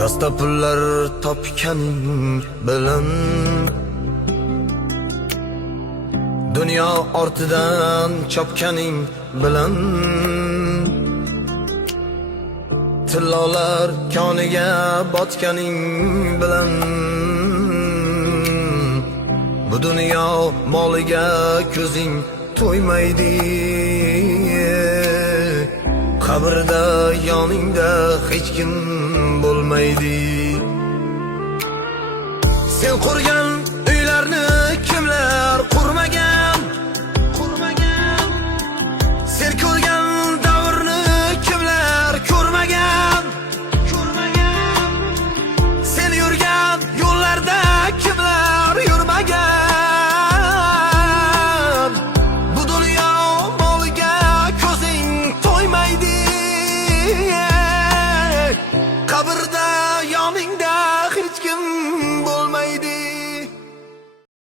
Dasta pullar topganing bilan dunyo ortidan chopganing bilan tillolar koniga botganing bilan bu dunyo moliga ko'zing to'ymaydi. Qabrda yoningda hech kim bo'lmaydi. Sen qurgan